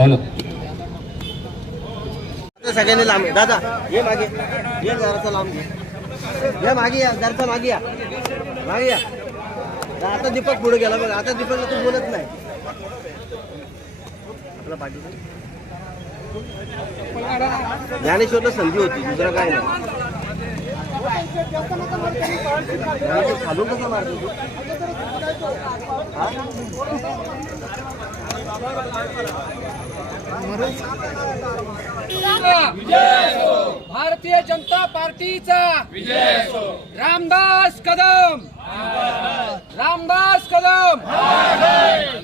Hello सगळ्यांनी लांब दादा ये मागे. ये जरासा लांब घे ये मागे या जरासा मागे या. मागे या. आता दीपक पुढे गेला बघ. आता दीपकला तू बोलत नाही. आपला पाठी ज्ञानेश्वरला संधी होती दुसरा काय नाही. खालून कसं मारतो तू? हा? भारतीय जनता पार्टीचा रामदास कदम. रामदास कदम.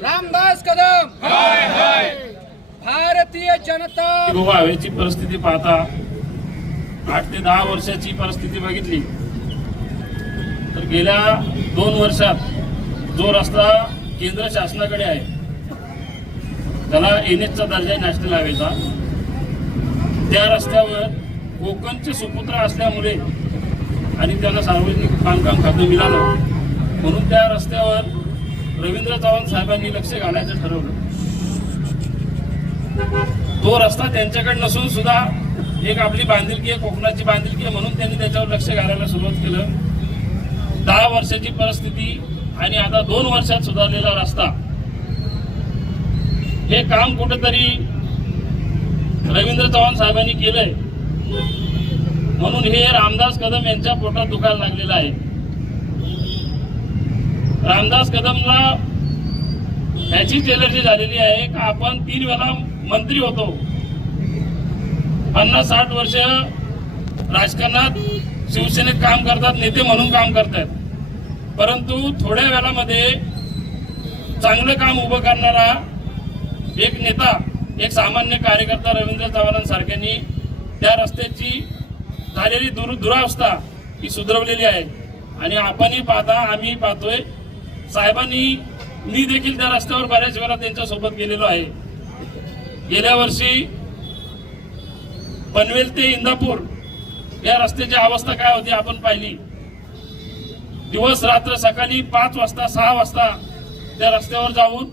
रामदास कदम. भारतीय जनता गोवा हवेची परिस्थिती पाहता आठ ते दहा वर्षाची परिस्थिती बघितली. तर गेल्या दोन वर्षात जो रस्ता केंद्र शासनाकडे आहे त्याला एन एचचा दर्जा आहे नॅशनल हायवेचा. त्या रस्त्यावर कोकणचे सुपुत्र असल्यामुळे आणि त्याला सार्वजनिक बांधकाम खातं मिळालं. म्हणून त्या रस्त्यावर रवींद्र चव्हाण साहेबांनी लक्ष घालायचं ठरवलं. तो रस्ता त्यांच्याकडे नसून सुद्धा एक आपली बांधिलकी आहे कोकणाची बांधिलकी आहे म्हणून त्यांनी त्याच्यावर लक्ष घालायला सुरुवात केलं. दहा वर्षाची परिस्थिती आणि आता दोन वर्षात सुधारलेला रस्ता हे काम कुठेतरी रवींद्र चव्हाण साहेबांनी केलंय. म्हणून हे रामदास कदम यांच्या पोटात दुखायला लागलेलं आहे. रामदास कदमला ह्याची एलर्जी झालेली आहे का आपण तीन वेळा मंत्री होतो. पन्नास साठ वर्ष राजकारणात शिवसेनेत काम करतात नेते म्हणून काम करतात. परंतु थोड्या वेळामध्ये चांगलं काम उभं करणारा एक नेता एक सामान्य कार्यकर्ता रवींद्र चव्हाणांसारख्यांनी त्या रस्त्याची झालेली दुर दुरावस्था ही सुधरवलेली आहे. आणि आपणही पाहता आम्ही पाहतोय साहेबांनी मी देखील त्या रस्त्यावर बऱ्याच वेळा त्यांच्यासोबत गेलेलो आहे. गेल्या वर्षी पनवेल ते इंदापूर या रस्त्याची अवस्था काय होती आपण पाहिली. दिवस रात्र सकाळी पाच वाजता सहा वाजता त्या रस्त्यावर जाऊन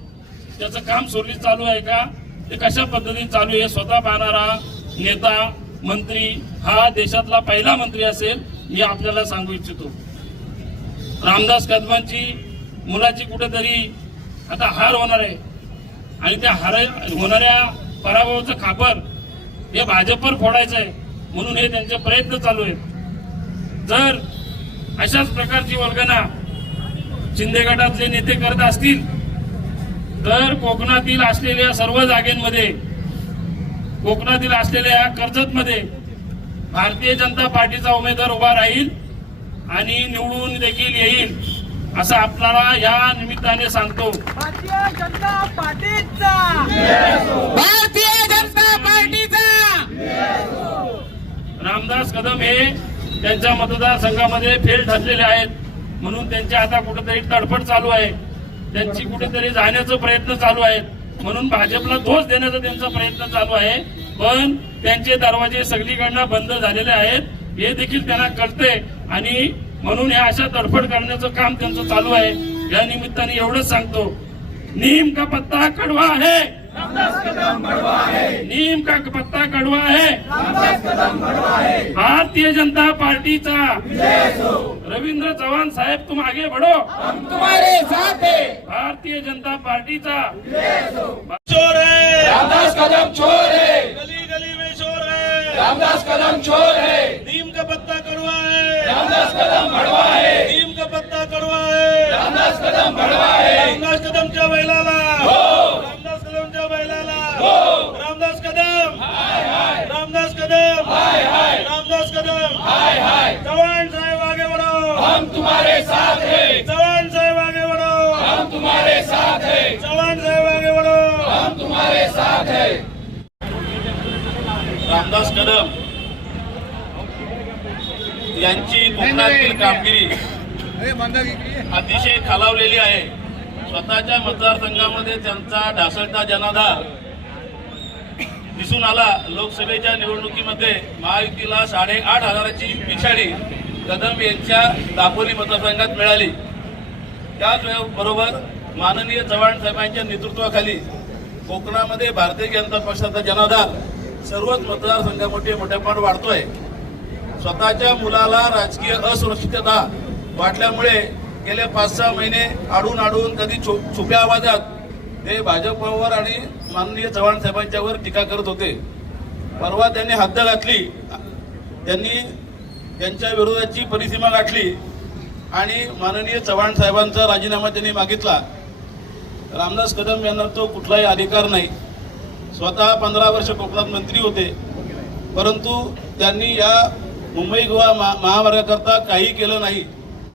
त्याचं काम सुरळीत चालू आहे का? ते कशा पद्धतीने चालू आहे स्वतः पाहणारा नेता मंत्री हा देशातला पहिला मंत्री असेल मी आपल्याला सांगू इच्छितो. रामदास कदमांची मुलाची कुठेतरी आता हार होणार आहे. आणि त्या हार होणाऱ्या पराभवाचं खापर हे भाजपवर फोडायचं आहे. म्हणून हे त्यांचे प्रयत्न चालू आहेत. जर अशाच प्रकारची वर्गना शिंदे गटातले नेते करत असतील तर कोकणातील असलेल्या सर्व जागेंमध्ये कोकणातील असलेल्या कर्जतमध्ये भारतीय जनता पार्टीचा उमेदवार उभा राहील आणि निवडून देखील येईल असं आपल्याला या निमित्ताने सांगतो. भारतीय जनता पार्टीचा! भारतीय जनता पार्टीचा! रामदास कदम हे त्यांच्या मतदारसंघामध्ये फेल ठरलेले आहेत म्हणून त्यांची आता कुठेतरी तडफड चालू आहे. त्यांची कुठेतरी जाण्याचा प्रयत्न चालू आहेत. म्हणून भाजपला दोष देण्याचा त्यांचा प्रयत्न चालू आहे. पण त्यांचे दरवाजे सगळीकडनं बंद झालेले आहेत. हे देखील त्यांना कळते आणि म्हणून हे अशा तडफड करण्याचं काम त्यांचं चालू आहे. या निमित्ताने एवढंच सांगतो. नीम का पत्ता कड़वा आहे. नीम का पत्ता कड़वा है। भारतीय जनता पार्टीचा रवींद्र चव्हाण साहेब तुम आगे बढ़ो। तुम्हारे साथ है भारतीय जनता पार्टीचा चोर है। रामदास कदम चोर है। गली गली में चोर है। रामदास कदम चोर है। नीम का पत्ता कड़वा है। रामदास कदम भड़वा है। नीम का पत्ता कड़वा है। रामदास कदम भड़वा है। रामदास कदमच्या बैलाला रामदास कदमच्या बैलाला रामदास कदम रामदास कदम रामदास कदम चव्हाण साहेब आगे बढ़ो हम तुम्हारे साथ हैं। चव्हाण साहेब आगे बढ़ो। हम तुम्हारे साथ हैं। चव्हाण साहेब आगे बढ़ो। हम तुम्हारे साथ हैं। रामदास कदम यांची कोकणातील कामगिरी अतिशय खालावलेली आहे. स्वतःच्या मतदारसंघामध्ये त्यांचा ढासळता जनाधार दिसून आला लोकसभेच्या निवडणुकीमध्ये. महायुतीला साडेआठ हजाराची पिछाडी. कदम यांच्या दापोली मतदारसंघात मिळाली. त्याच बरोबर माननीय चव्हाण साहेबांच्या नेतृत्वाखाली कोकणामध्ये भारतीय जनता पक्षाचा जनाधार सर्वच मतदारसंघामध्ये मोठ्या प्रमाणात वाढतोय. स्वतःच्या मुलाला राजकीय असुरक्षितता वाटल्यामुळे गेले पाच सहा महिने आडून आडून कधी छु- छुप्या आवाजात ते भाजपवर आणि माननीय चव्हाण साहेबांच्यावर टीका करत होते. परवा त्यांनी हद्द घातली. त्यांनी त्यांच्या विरोधाची परिसीमा गाठली आणि माननीय चव्हाण साहेबांचा राजीनामा त्यांनी मागितला. रामदास कदम यांना तो कुठलाही अधिकार नाही. स्वतः पंधरा वर्ष कोकणात मंत्री होते. परंतु त्यांनी या मुंबई गोवा महा- महामार्गाकरता काही केलं नाही.